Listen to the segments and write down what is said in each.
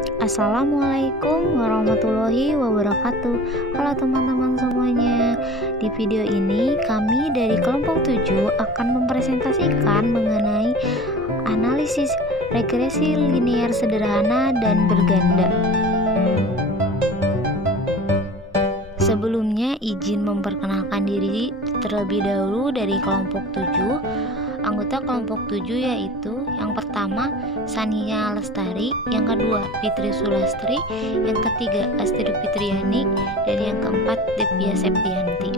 Assalamualaikum warahmatullahi wabarakatuh. Halo teman-teman semuanya. Di video ini kami dari kelompok 7 akan mempresentasikan mengenai analisis regresi linier sederhana dan berganda. Sebelumnya izin memperkenalkan diri terlebih dahulu dari kelompok 7. Anggota kelompok 7 yaitu yang pertama Sania Lestari, yang kedua Fitri Sulastri, yang ketiga Astri Fitriani, dan yang keempat Devia Septianti.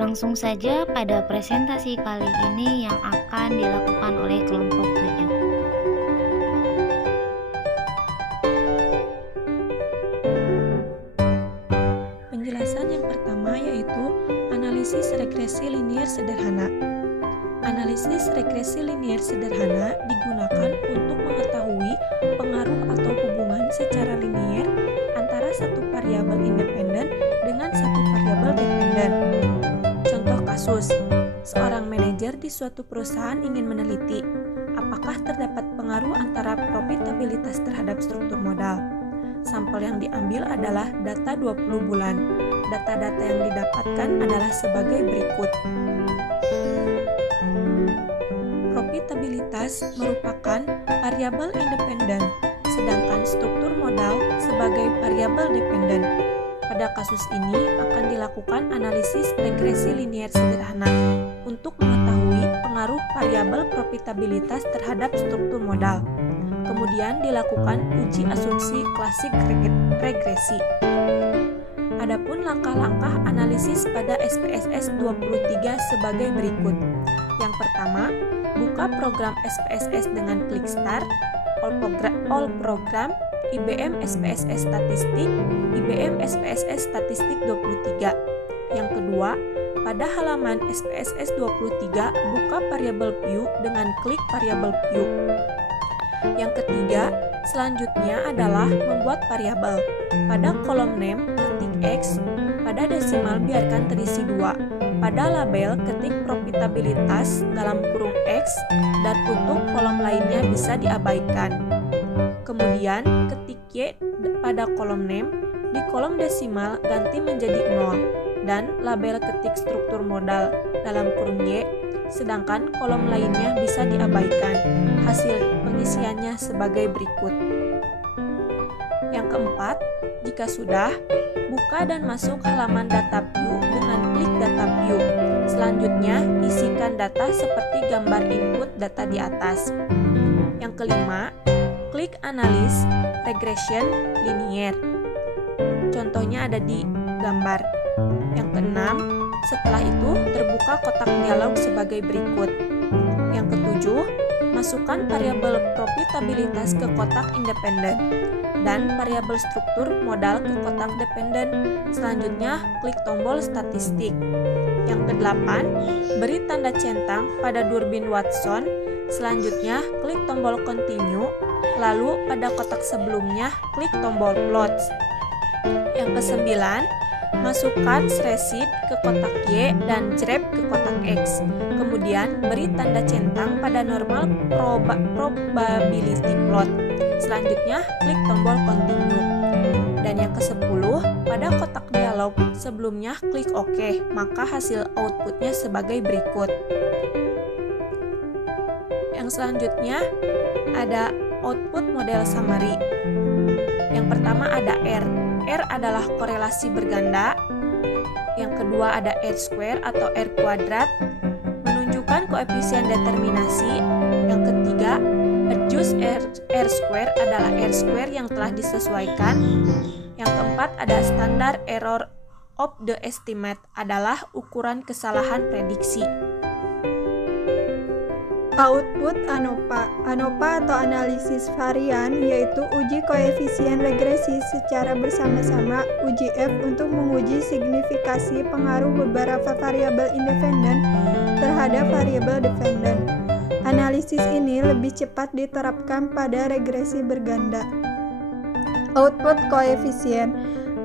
Langsung saja pada presentasi kali ini yang akan dilakukan oleh kelompok 7. Penjelasan yang pertama yaitu analisis regresi linier sederhana. Analisis regresi linier sederhana digunakan untuk mengetahui pengaruh atau hubungan secara linier antara satu variabel independen dengan satu variabel dependen. Contoh kasus, seorang manajer di suatu perusahaan ingin meneliti apakah terdapat pengaruh antara profitabilitas terhadap struktur modal. Sampel yang diambil adalah data 20 bulan. Data-data yang didapatkan adalah sebagai berikut. Profitabilitas merupakan variabel independen, sedangkan struktur modal sebagai variabel dependen. Pada kasus ini akan dilakukan analisis regresi linier sederhana untuk mengetahui pengaruh variabel profitabilitas terhadap struktur modal. Kemudian dilakukan uji asumsi klasik regresi. Adapun langkah-langkah analisis pada SPSS 23 sebagai berikut. Yang pertama, buka program SPSS dengan klik Start, All Program, IBM SPSS Statistik, IBM SPSS Statistik 23. Yang kedua, pada halaman SPSS 23, buka variabel view dengan klik variabel view. Yang ketiga, selanjutnya adalah membuat variabel. Pada kolom name, ketik X, pada desimal biarkan terisi 2. Pada label, ketik profitabilitas dalam kurung X, dan untuk kolom lainnya bisa diabaikan. Kemudian, ketik Y pada kolom name, di kolom desimal ganti menjadi 0, dan label ketik struktur modal dalam kurung Y, sedangkan kolom lainnya bisa diabaikan. Hasil pengisiannya sebagai berikut. Yang keempat, jika sudah, buka dan masuk halaman data view dengan klik data view. Selanjutnya, isikan data seperti gambar input data di atas. Yang kelima, klik analis regression linier. Contohnya ada di gambar. Yang keenam, setelah itu terbuka kotak dialog sebagai berikut. Yang ketujuh, masukkan variabel profitabilitas ke kotak independen dan variabel struktur modal ke kotak dependen. Selanjutnya, klik tombol statistik. Yang kedelapan, beri tanda centang pada durbin Watson. Selanjutnya, klik tombol continue. Lalu, pada kotak sebelumnya, klik tombol plots. Yang kesembilan, masukkan receipt ke kotak Y dan grep ke kotak X. Kemudian beri tanda centang pada normal probability plot. Selanjutnya klik tombol continue. Dan yang ke-10, pada kotak dialog sebelumnya klik OK, maka hasil outputnya sebagai berikut. Yang selanjutnya ada output model summary. Yang pertama ada R. R adalah korelasi berganda. Yang kedua ada R square atau R kuadrat, menunjukkan koefisien determinasi. Yang ketiga, adjust R square adalah R square yang telah disesuaikan. Yang keempat ada standar error of the estimate, adalah ukuran kesalahan prediksi. Output ANOVA. ANOVA atau analisis varian yaitu uji koefisien regresi secara bersama-sama uji F untuk menguji signifikasi pengaruh beberapa variabel independen terhadap variabel dependen. Analisis ini lebih cepat diterapkan pada regresi berganda. Output koefisien.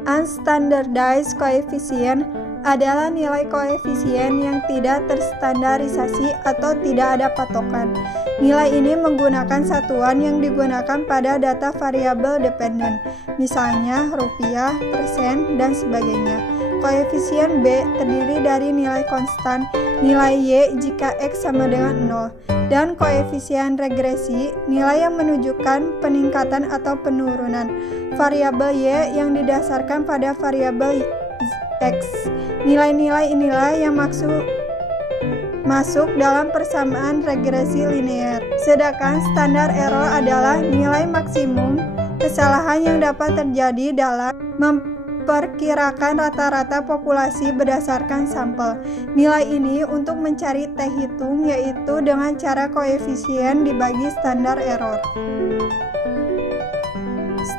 Unstandardized coefficient adalah nilai koefisien yang tidak terstandarisasi atau tidak ada patokan. Nilai ini menggunakan satuan yang digunakan pada data variabel dependen, misalnya rupiah, persen, dan sebagainya. Koefisien B terdiri dari nilai konstan, nilai Y jika X sama dengan 0, dan koefisien regresi, nilai yang menunjukkan peningkatan atau penurunan variabel Y yang didasarkan pada variabel X. Nilai-nilai inilah yang masuk dalam persamaan regresi linear. Sedangkan standar error adalah nilai maksimum kesalahan yang dapat terjadi dalam memperkirakan rata-rata populasi berdasarkan sampel. Nilai ini untuk mencari T hitung yaitu dengan cara koefisien dibagi standar error.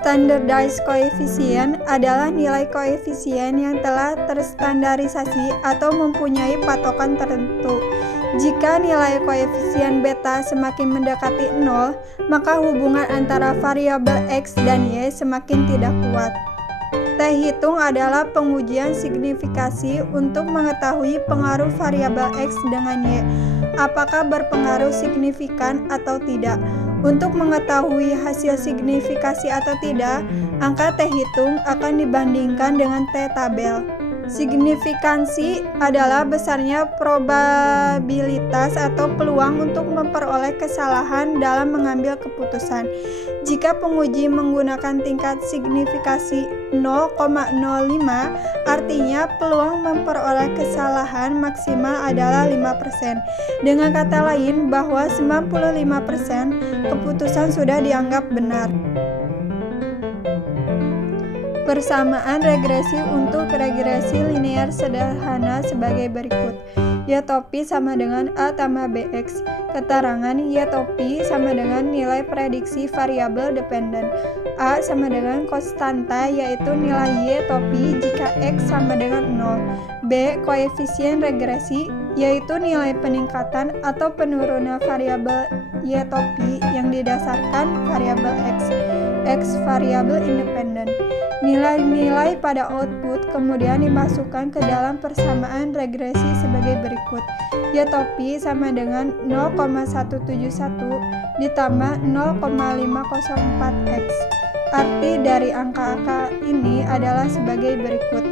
Standardized coefficient adalah nilai koefisien yang telah terstandarisasi atau mempunyai patokan tertentu. Jika nilai koefisien beta semakin mendekati 0, maka hubungan antara variabel X dan Y semakin tidak kuat. T hitung adalah pengujian signifikasi untuk mengetahui pengaruh variabel X dengan Y, apakah berpengaruh signifikan atau tidak. Untuk mengetahui hasil signifikasi atau tidak, angka T hitung akan dibandingkan dengan T tabel. Signifikansi adalah besarnya probabilitas atau peluang untuk memperoleh kesalahan dalam mengambil keputusan. Jika penguji menggunakan tingkat signifikasi 0,05, artinya peluang memperoleh kesalahan maksimal adalah 5%. Dengan kata lain, bahwa 95% keputusan sudah dianggap benar. Persamaan regresi untuk regresi linear sederhana sebagai berikut. Y topi sama dengan A tambah BX. Keterangan Y topi sama dengan nilai prediksi variabel dependen. A sama dengan konstanta yaitu nilai Y topi jika X sama dengan 0. B. Koefisien regresi yaitu nilai peningkatan atau penurunan variabel Y topi yang didasarkan variabel X. X variabel independen. Nilai-nilai pada output kemudian dimasukkan ke dalam persamaan regresi sebagai berikut. Y topi sama dengan 0,171 ditambah 0,504x. Arti dari angka-angka ini adalah sebagai berikut.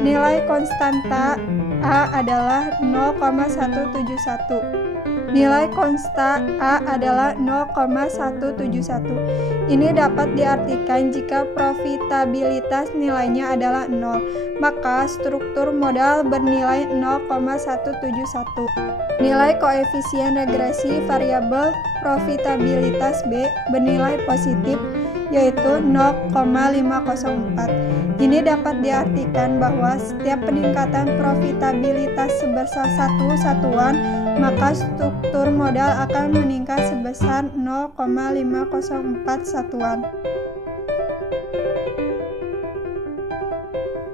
Nilai konstanta A adalah 0,171. Nilai konsta A adalah 0,171. Ini dapat diartikan jika profitabilitas nilainya adalah 0, maka struktur modal bernilai 0,171. Nilai koefisien regresi variabel profitabilitas B bernilai positif yaitu 0,504. Ini dapat diartikan bahwa setiap peningkatan profitabilitas sebesar satu satuan, maka struktur modal akan meningkat sebesar 0,504 satuan.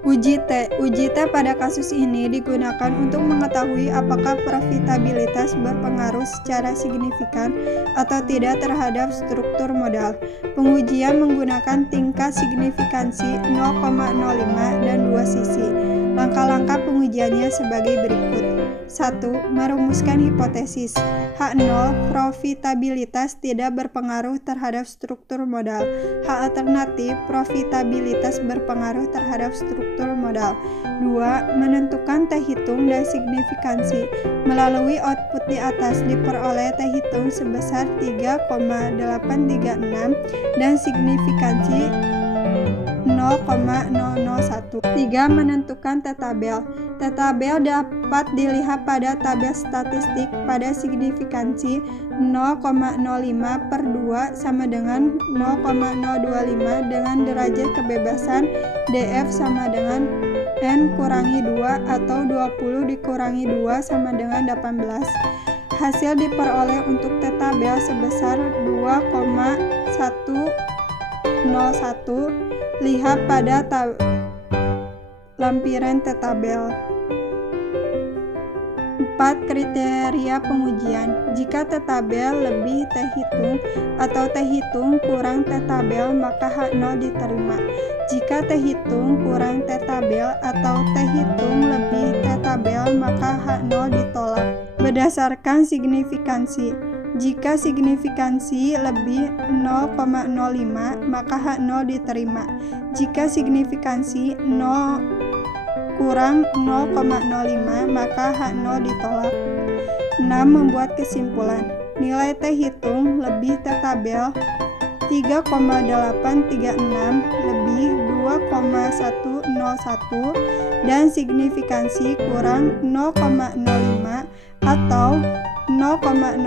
Uji T. Uji T pada kasus ini digunakan untuk mengetahui apakah profitabilitas berpengaruh secara signifikan atau tidak terhadap struktur modal. Pengujian menggunakan tingkat signifikansi 0,05 dan 2 sisi. Langkah-langkah pengujiannya sebagai berikut. 1. Merumuskan hipotesis. H0, profitabilitas tidak berpengaruh terhadap struktur modal. H alternatif, profitabilitas berpengaruh terhadap struktur modal. 2. Menentukan T hitung dan signifikansi. Melalui output di atas diperoleh T hitung sebesar 3,836 dan signifikansi 0,001. 3. Menentukan T tabel. T tabel dapat dilihat pada tabel statistik pada signifikansi 0,05 per 2 sama dengan 0,025 dengan derajat kebebasan DF sama dengan N kurangi 2 atau 20 dikurangi 2 sama dengan 18. Hasil diperoleh untuk T tabel sebesar 2,101. Lihat pada lampiran T tabel. 4. Kriteria pengujian. Jika T tabel lebih T hitung atau T hitung kurang T tabel, maka H0 diterima. Jika T hitung kurang T tabel atau T hitung lebih T tabel, maka H0 ditolak. Berdasarkan signifikansi. Jika signifikansi lebih 0,05, maka H0 diterima. Jika signifikansi 0 kurang 0,05, maka H0 ditolak. 6. Membuat kesimpulan. Nilai T hitung lebih T tabel 3,836 lebih 2,101 dan signifikansi kurang 0,05 atau 0,001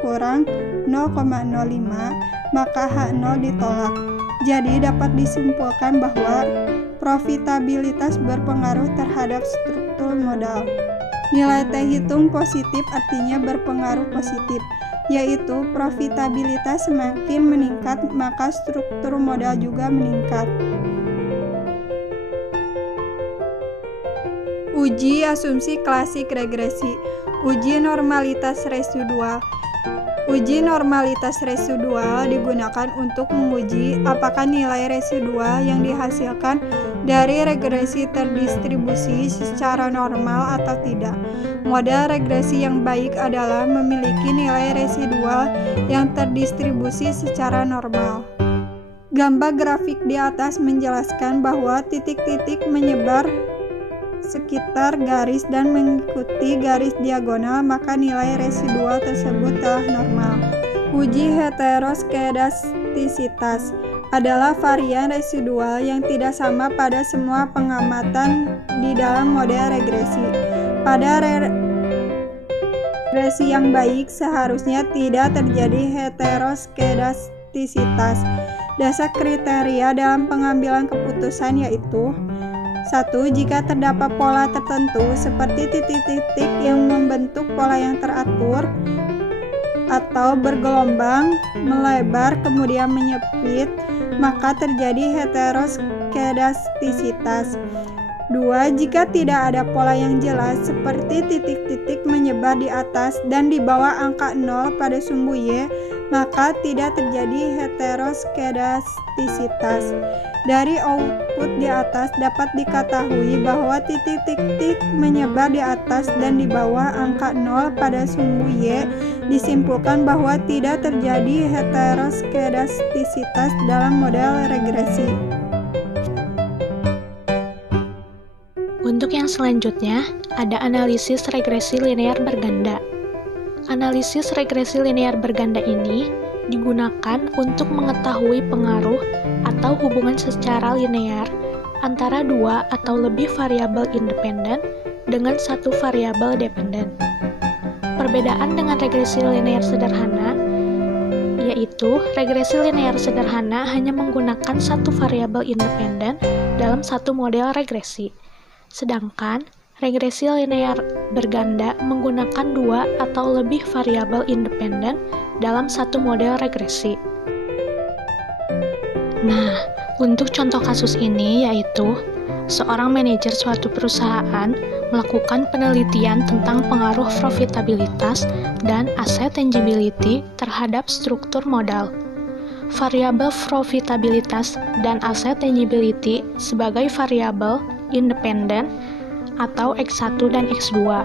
kurang 0,05, maka H0 ditolak. Jadi dapat disimpulkan bahwa profitabilitas berpengaruh terhadap struktur modal. Nilai T hitung positif artinya berpengaruh positif, yaitu profitabilitas semakin meningkat maka struktur modal juga meningkat. Uji asumsi klasik regresi. Uji normalitas residual. Uji normalitas residual digunakan untuk menguji apakah nilai residual yang dihasilkan dari regresi terdistribusi secara normal atau tidak. Model regresi yang baik adalah memiliki nilai residual yang terdistribusi secara normal. Gambar grafik di atas menjelaskan bahwa titik-titik menyebar sekitar garis dan mengikuti garis diagonal, maka nilai residual tersebut telah normal. Uji heteroskedastisitas adalah varian residual yang tidak sama pada semua pengamatan di dalam model regresi. Pada regresi yang baik seharusnya tidak terjadi heteroskedastisitas. Dasar kriteria dalam pengambilan keputusan yaitu: 1. Jika terdapat pola tertentu seperti titik-titik yang membentuk pola yang teratur atau bergelombang, melebar, kemudian menyempit, maka terjadi heteroskedastisitas. 2. Jika tidak ada pola yang jelas seperti titik-titik menyebar di atas dan di bawah angka 0 pada sumbu Y, maka tidak terjadi heteroskedastisitas. Dari output di atas dapat diketahui bahwa titik-titik menyebar di atas dan di bawah angka 0 pada sumbu Y, disimpulkan bahwa tidak terjadi heteroskedastisitas dalam model regresi. Untuk yang selanjutnya, ada analisis regresi linear berganda. Analisis regresi linear berganda ini digunakan untuk mengetahui pengaruh atau hubungan secara linear antara dua atau lebih variabel independen dengan satu variabel dependen. Perbedaan dengan regresi linear sederhana, yaitu regresi linear sederhana hanya menggunakan satu variabel independen dalam satu model regresi, sedangkan regresi linear berganda menggunakan dua atau lebih variabel independen dalam satu model regresi. Nah, untuk contoh kasus ini yaitu seorang manajer suatu perusahaan melakukan penelitian tentang pengaruh profitabilitas dan aset tangibility terhadap struktur modal. Variabel profitabilitas dan aset tangibility sebagai variabel independen atau X1 dan X2,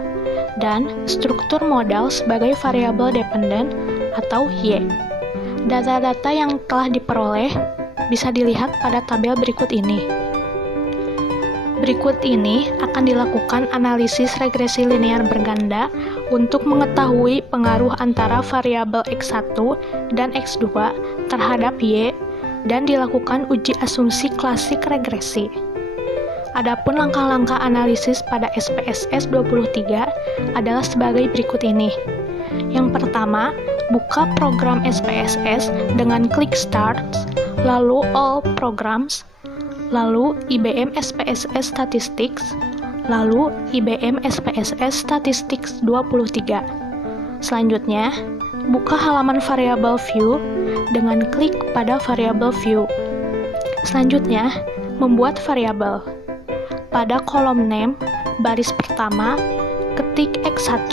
dan struktur modal sebagai variabel dependen atau Y. Data-data yang telah diperoleh bisa dilihat pada tabel berikut ini. Berikut ini akan dilakukan analisis regresi linear berganda untuk mengetahui pengaruh antara variabel X1 dan X2 terhadap Y dan dilakukan uji asumsi klasik regresi. Adapun langkah-langkah analisis pada SPSS 23 adalah sebagai berikut ini. Yang pertama, buka program SPSS dengan klik Start, lalu All Programs, lalu IBM SPSS Statistics, lalu IBM SPSS Statistics 23. Selanjutnya, buka halaman variable view dengan klik pada variable view. Selanjutnya, membuat variabel. Pada kolom name, baris pertama, ketik X1.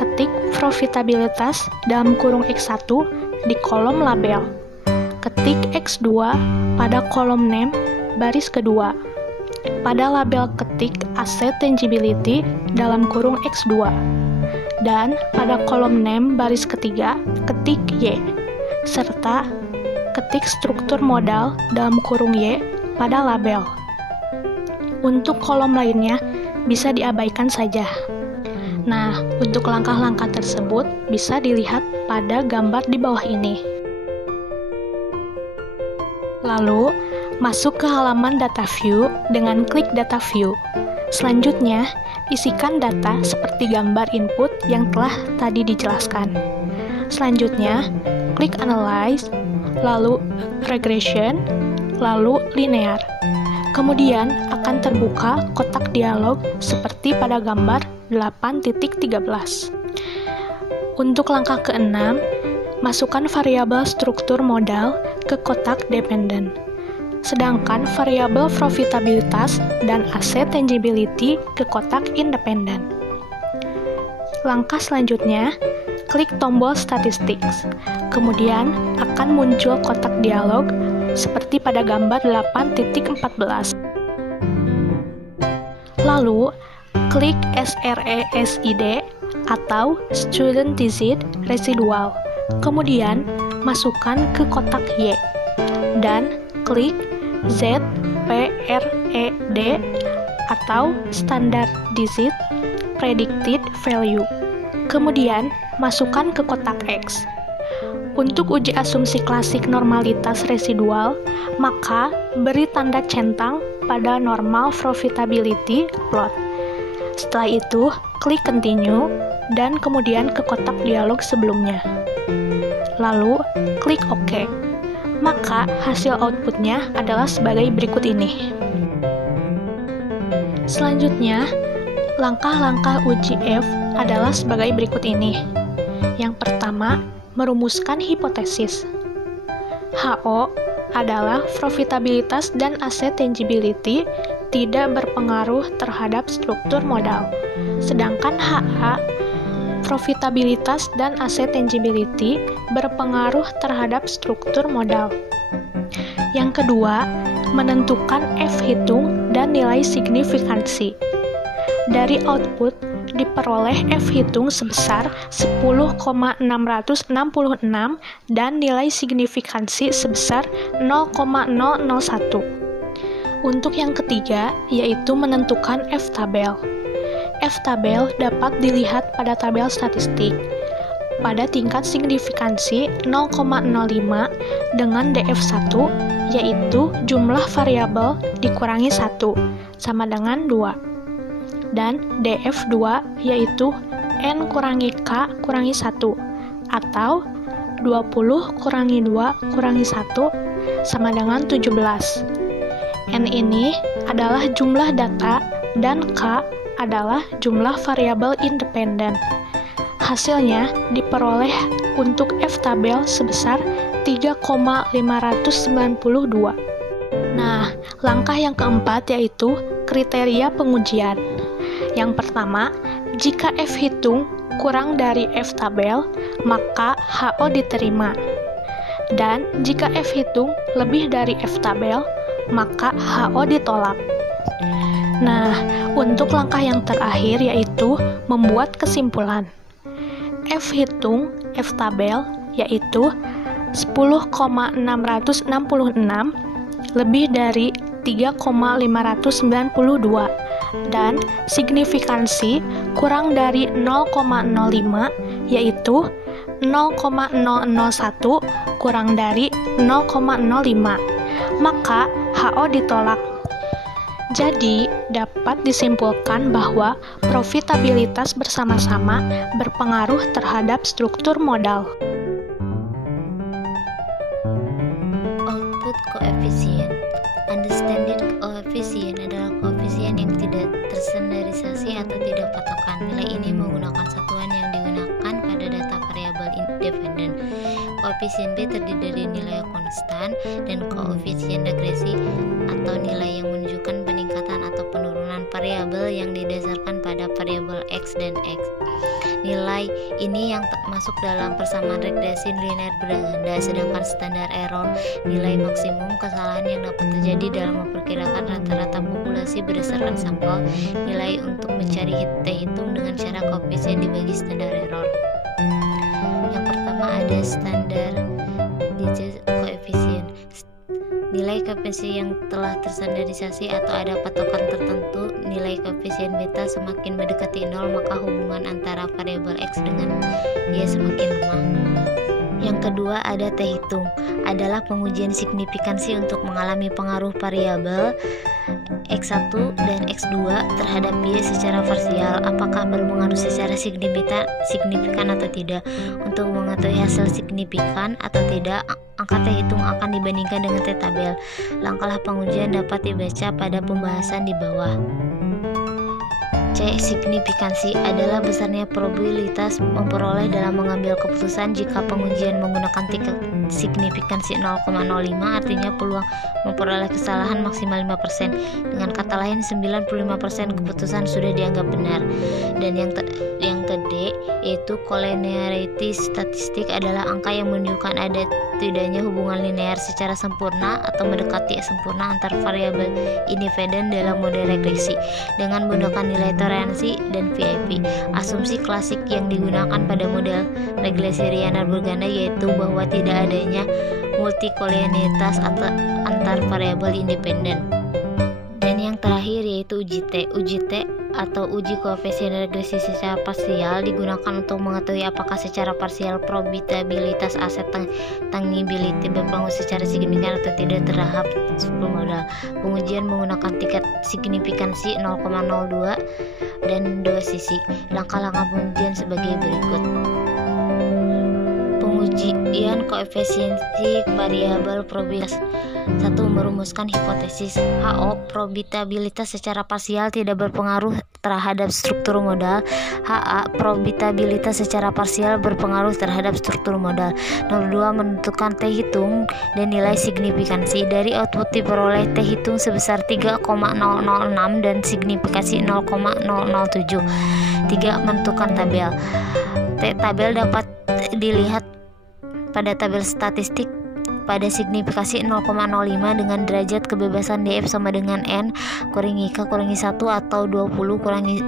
Ketik profitabilitas dalam kurung X1 di kolom label. Ketik X2 pada kolom name, baris kedua. Pada label ketik asset tangibility dalam kurung X2. Dan pada kolom name baris ketiga, ketik Y, serta ketik struktur modal dalam kurung Y pada label. Untuk kolom lainnya bisa diabaikan saja. Nah, untuk langkah-langkah tersebut bisa dilihat pada gambar di bawah ini. Lalu, masuk ke halaman data view dengan klik data view. Selanjutnya, isikan data seperti gambar input yang telah tadi dijelaskan. Selanjutnya, klik analyze, lalu regression, lalu linear. Kemudian akan terbuka kotak dialog seperti pada gambar 8.13. Untuk langkah ke-6, masukkan variabel struktur modal ke kotak dependent. Sedangkan variabel profitabilitas dan aset tangibility ke kotak independen. Langkah selanjutnya, klik tombol statistics. Kemudian akan muncul kotak dialog seperti pada gambar 8.14. Lalu, klik SRE-SID atau Student Digit Residual. Kemudian, masukkan ke kotak Y. Dan klik ZPRED atau Standard Digit Predicted Value. Kemudian, masukkan ke kotak X. Untuk uji asumsi klasik normalitas residual, maka beri tanda centang pada normal profitability plot. Setelah itu, klik continue dan kemudian ke kotak dialog sebelumnya. Lalu, klik OK. Maka hasil outputnya adalah sebagai berikut ini. Selanjutnya, langkah-langkah uji F adalah sebagai berikut ini. Yang pertama, merumuskan hipotesis. HO adalah profitabilitas dan aset tangibility tidak berpengaruh terhadap struktur modal. Sedangkan HA, profitabilitas dan aset tangibility berpengaruh terhadap struktur modal. Yang kedua, menentukan F hitung dan nilai signifikansi. Dari output diperoleh F hitung sebesar 10,666 dan nilai signifikansi sebesar 0,001. Untuk yang ketiga, yaitu menentukan F tabel. F tabel dapat dilihat pada tabel statistik. Pada tingkat signifikansi 0,05 dengan DF1, yaitu jumlah variabel dikurangi 1, sama dengan 2. Dan DF2, yaitu N kurangi K kurangi 1, atau 20 kurangi 2 kurangi 1, sama dengan 17. N ini adalah jumlah data, dan K adalah jumlah variabel independen. Hasilnya diperoleh untuk F tabel sebesar 3,592. Nah, langkah yang keempat yaitu kriteria pengujian. Yang pertama, jika F hitung kurang dari F tabel, maka HO diterima. Dan jika F hitung lebih dari F tabel, maka HO ditolak. Nah, untuk langkah yang terakhir yaitu membuat kesimpulan. F hitung F tabel yaitu 10,666 lebih dari 3,592 dan signifikansi kurang dari 0,05 yaitu 0,001 kurang dari 0,05, maka HO ditolak. Jadi, dapat disimpulkan bahwa profitabilitas bersama-sama berpengaruh terhadap struktur modal. Output koefisien. Unstandard koefisien adalah koefisien yang tidak terstandarisasi atau tidak patokan. Nilai ini menggunakan satuan yang digunakan pada data variabel independen. Koefisien B terdiri dari nilai konstan, dan koefisien regresi atau nilai yang menunjukkan peningkatan atau penurunan variabel yang didasarkan pada variabel X dan X. Nilai ini yang masuk dalam persamaan regresi linear berganda, sedangkan standar error, nilai maksimum kesalahan yang dapat terjadi dalam memperkirakan rata-rata populasi berdasarkan sampel. Nilai untuk mencari t-hitung dengan cara koefisien dibagi standar error. Yang pertama ada standar koefisien. Nilai koefisien yang telah terstandarisasi atau ada patokan tertentu. Nilai koefisien beta semakin mendekati 0, maka hubungan antara variabel X dengan Y semakin lemah. Yang kedua ada t-hitung, adalah pengujian signifikansi untuk mengalami pengaruh variabel X1 dan X2 terhadap Y secara parsial, apakah berpengaruh secara signifikan atau tidak. Untuk mengetahui hasil signifikan atau tidak, angka t-hitung akan dibandingkan dengan t-tabel. Langkah pengujian dapat dibaca pada pembahasan di bawah. C. Signifikansi adalah besarnya probabilitas memperoleh dalam mengambil keputusan. Jika pengujian menggunakan tingkat signifikansi 0,05, artinya peluang memperoleh kesalahan maksimal 5%. Dengan kata lain, 95% keputusan sudah dianggap benar. Dan yang ke D, yaitu collinearity statistik, adalah angka yang menunjukkan ada tidaknya hubungan linear secara sempurna atau mendekati sempurna antar variabel independen dalam model regresi dengan menggunakan nilai toleransi dan VIP. Asumsi klasik yang digunakan pada model regresi linear berganda yaitu bahwa tidak adanya multikolinearitas antar variabel independen. Dan yang terakhir yaitu uji T. Uji T atau uji koefisien regresi secara parsial digunakan untuk mengetahui apakah secara parsial probabilitas aset tangibility berpengaruh secara signifikan atau tidak terhadap modal. Pengujian menggunakan tingkat signifikansi 0,02 dan 2 sisi. Langkah-langkah pengujian sebagai berikut. Pengujian koefisiensi variabel probabilitas. 1. Merumuskan hipotesis. HO, probabilitas secara parsial tidak berpengaruh terhadap struktur modal. HA, probabilitas secara parsial berpengaruh terhadap struktur modal. Nomor 2. Menentukan t-hitung dan nilai signifikansi. Dari output diperoleh t-hitung sebesar 3,006 dan signifikasi 0,007. 3. Menentukan tabel. T-tabel dapat dilihat pada tabel statistik pada signifikasi 0,05 dengan derajat kebebasan DF sama dengan N kurangi K kurangi 1 atau 20 kurangi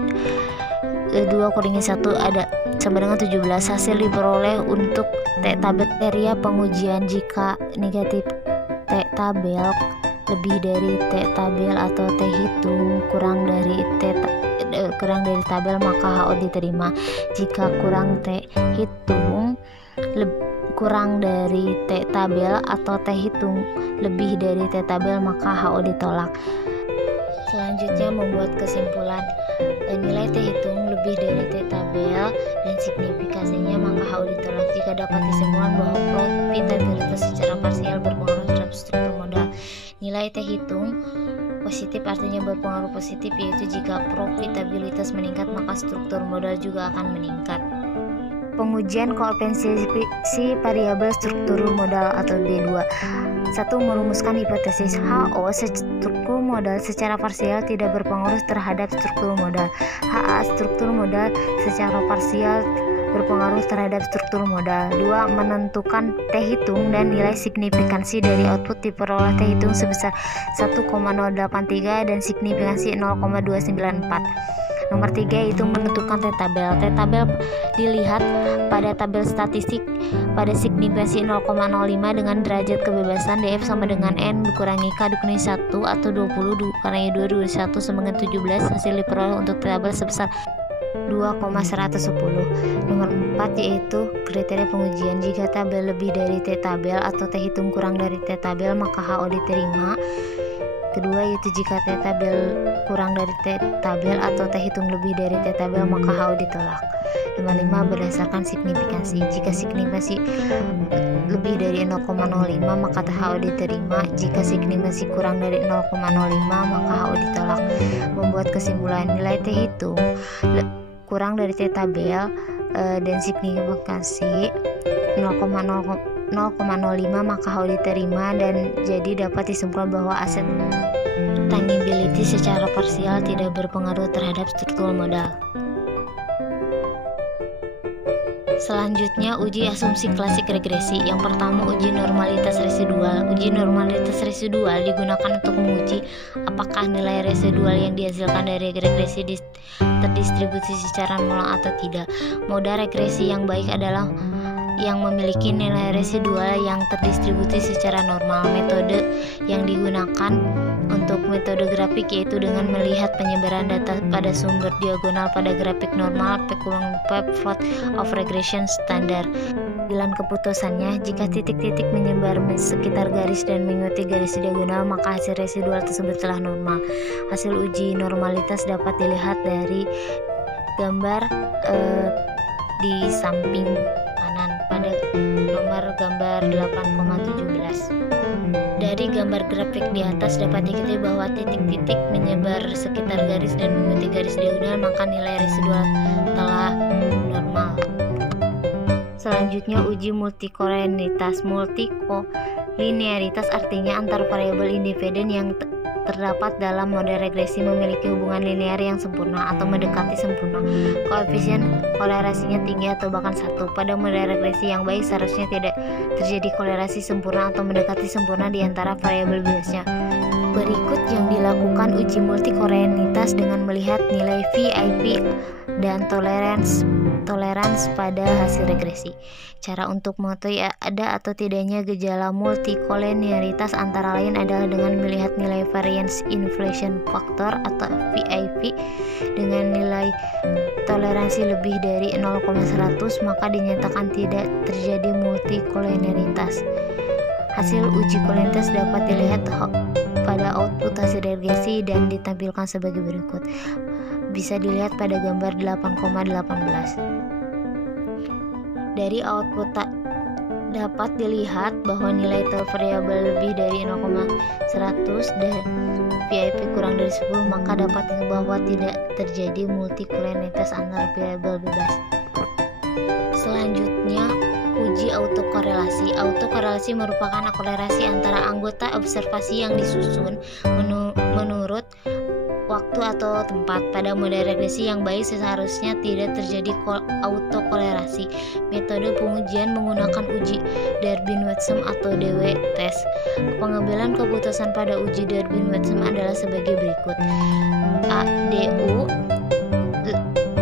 2 kurangi 1 ada sama dengan 17. Hasil diperoleh untuk T-tabel. Kriteria pengujian jika negatif T-tabel lebih dari T-tabel atau T-hitung kurang dari tabel maka HO diterima. Jika kurang T-hitung kurang dari T-tabel atau T-hitung lebih dari T-tabel maka HO ditolak. Selanjutnya membuat kesimpulan. Nilai T-hitung lebih dari T-tabel dan signifikasinya maka HO ditolak. Jika dapat disimpulkan bahwa probabilitas secara parsial berpengaruh terhadap struktur modal. Nilai T-hitung positif artinya berpengaruh positif, yaitu jika probabilitas meningkat maka struktur modal juga akan meningkat. Pengujian koefisiensi variabel struktur modal atau B2. 1. Merumuskan hipotesis. HO, struktur modal secara parsial tidak berpengaruh terhadap struktur modal. HA, struktur modal secara parsial berpengaruh terhadap struktur modal. 2. Menentukan T-hitung dan nilai signifikansi. Dari output diperoleh T-hitung sebesar 1,083 dan signifikansi 0,294. Nomor 3 yaitu menentukan T-tabel. T-tabel dilihat pada tabel statistik pada signifikansi 0,05 dengan derajat kebebasan DF sama dengan N dikurangi K dikurangi 1 atau 20 dikurangi 2 dikurangi 1 sama dengan 17. Hasil diperoleh untuk T-tabel sebesar 2,110. Nomor 4 yaitu kriteria pengujian. Jika tabel lebih dari T-tabel atau T-hitung kurang dari T-tabel maka HO diterima. Kedua yaitu jika T-tabel kurang dari T-tabel atau T-hitung lebih dari T-tabel maka HO ditolak. Nomor 5 berdasarkan signifikansi. Jika signifikansi lebih dari 0,05 maka HO diterima. Jika signifikansi kurang dari 0,05 maka HO ditolak. Membuat kesimpulan. Nilai T-hitung kurang dari T-tabel dan signifikansi 0,05 0,05 maka HO diterima, dan jadi dapat disimpulkan bahwa aset tangibility secara parsial tidak berpengaruh terhadap struktur modal. Selanjutnya, uji asumsi klasik regresi. Yang pertama, uji normalitas residual. Uji normalitas residual digunakan untuk menguji apakah nilai residual yang dihasilkan dari regresi terdistribusi secara nol atau tidak. Moda regresi yang baik adalah yang memiliki nilai residual yang terdistribusi secara normal. Metode yang digunakan untuk metode grafik yaitu dengan melihat penyebaran data pada sumber diagonal pada grafik normal plot of regression standar. Bilan keputusannya, jika titik-titik menyebar sekitar garis dan mengikuti garis diagonal, maka hasil residual tersebut telah normal. Hasil uji normalitas dapat dilihat dari gambar di samping kanan pada nomor gambar 8,17. Dari gambar grafik di atas dapat diketahui bahwa titik-titik menyebar sekitar garis dan mengikuti garis diagonal, maka nilai residual telah normal. Selanjutnya, uji multikolinearitas. Multikolinearitas artinya antar variabel independen yang terdapat dalam model regresi memiliki hubungan linear yang sempurna atau mendekati sempurna. Koefisien kolerasinya tinggi atau bahkan 1. Pada model regresi yang baik seharusnya tidak terjadi kolerasi sempurna atau mendekati sempurna di antara variabel bebasnya. Berikut yang dilakukan uji multikolinearitas dengan melihat nilai VIP dan tolerans pada hasil regresi. Cara untuk mengetahui ada atau tidaknya gejala multikolinearitas antara lain adalah dengan melihat nilai variance inflation factor atau VIP dengan nilai toleransi lebih dari 0,100, maka dinyatakan tidak terjadi multikolinearitas. Hasil uji kolinearitas dapat dilihat pada output hasil regresi dan ditampilkan sebagai berikut. Bisa dilihat pada gambar 8,18. Dari output dapat dilihat bahwa nilai variabel lebih dari 0,100 dan VIP kurang dari 10, maka dapat bahwa tidak terjadi multikolinearitas antar variabel bebas. Selanjutnya, uji autokorelasi. Autokorelasi merupakan kolerasi antara anggota observasi yang disusun menurut waktu atau tempat. Pada model regresi yang baik seharusnya tidak terjadi autokolerasi. Metode pengujian menggunakan uji Durbin-Watson atau DW test. Pengambilan keputusan pada uji Durbin-Watson adalah sebagai berikut. A. DU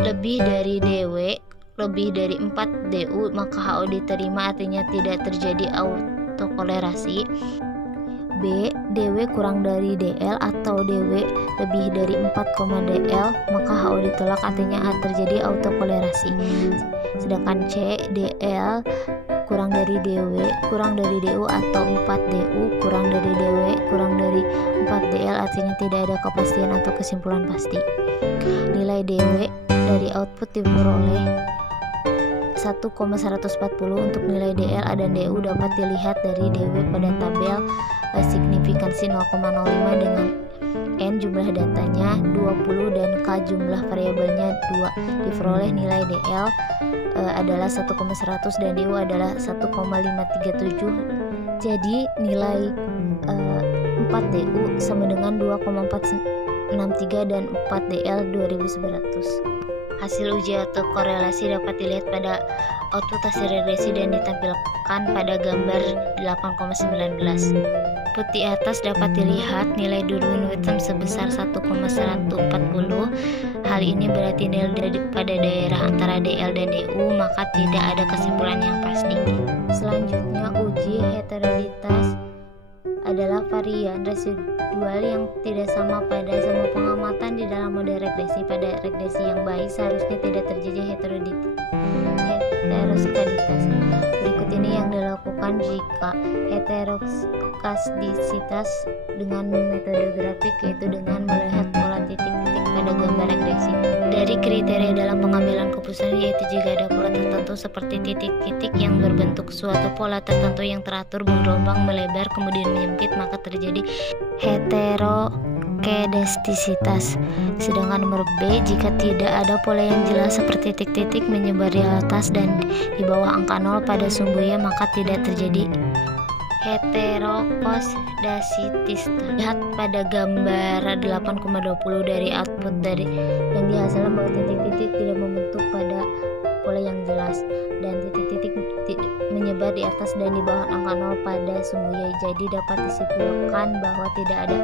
lebih dari DW lebih dari 4 DU, maka HO diterima, artinya tidak terjadi autokolerasi. B. DW kurang dari DL atau DW lebih dari 4, DL, maka HO ditolak, artinya terjadi autokolerasi. Sedangkan C. DL kurang dari DW kurang dari DU atau 4 DU kurang dari DW kurang dari 4 DL, artinya tidak ada kepastian atau kesimpulan pasti. Nilai DW dari output diperoleh 1,140. Untuk nilai DL dan DU dapat dilihat dari DW pada tabel signifikansi 0,05 dengan N jumlah datanya 20 dan K jumlah variabelnya 2. Diperoleh nilai DL adalah 1,100 dan DU adalah 1,537. Jadi nilai 4 DU sama dengan 2,463 dan 4 DL 2900. Hasil uji autokorelasi dapat dilihat pada output hasil regresi dan ditampilkan pada gambar 8,19. Di atas dapat dilihat nilai Durbin-Watson sebesar 1,140. Hal ini berarti nilai pada daerah antara DL dan DU, maka tidak ada kesimpulan yang pasti. Selanjutnya, uji heteroditas adalah varian residual yang tidak sama pada semua pengamatan di dalam model regresi. Pada regresi yang baik seharusnya tidak terjadi heteroskaditas. Berikut ini yang dilakukan jika heteroskadisitas dengan metode grafik, yaitu dengan melihat pola titik-titik pada gambar regresi. Dari kriteria dalam pengambilan keputusan yaitu jika ada pola tertentu seperti titik-titik yang berbentuk suatu pola tertentu yang teratur bergelombang melebar kemudian menyempit, maka terjadi heteroskaditas. kedestisitas. Sedangkan nomor B, jika tidak ada pola yang jelas seperti titik-titik menyebar di atas dan di bawah angka 0 pada sumbunya, maka tidak terjadi heteroskodasitis. Lihat pada gambar 8,20 dari output dari yang dihasilkan bahwa titik-titik tidak membentuk pada pola yang jelas dan titik-titik menyebar di atas dan di bawah angka 0 pada sumbunya. Jadi dapat disimpulkan bahwa tidak ada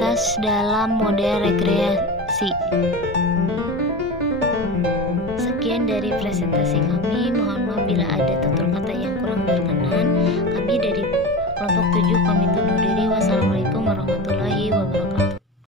identitas dalam model regresi. Sekian dari presentasi kami. Mohon maaf bila ada tutur kata yang kurang berkenan. Kami dari kelompok 7 pamit undur diri. Wassalamualaikum.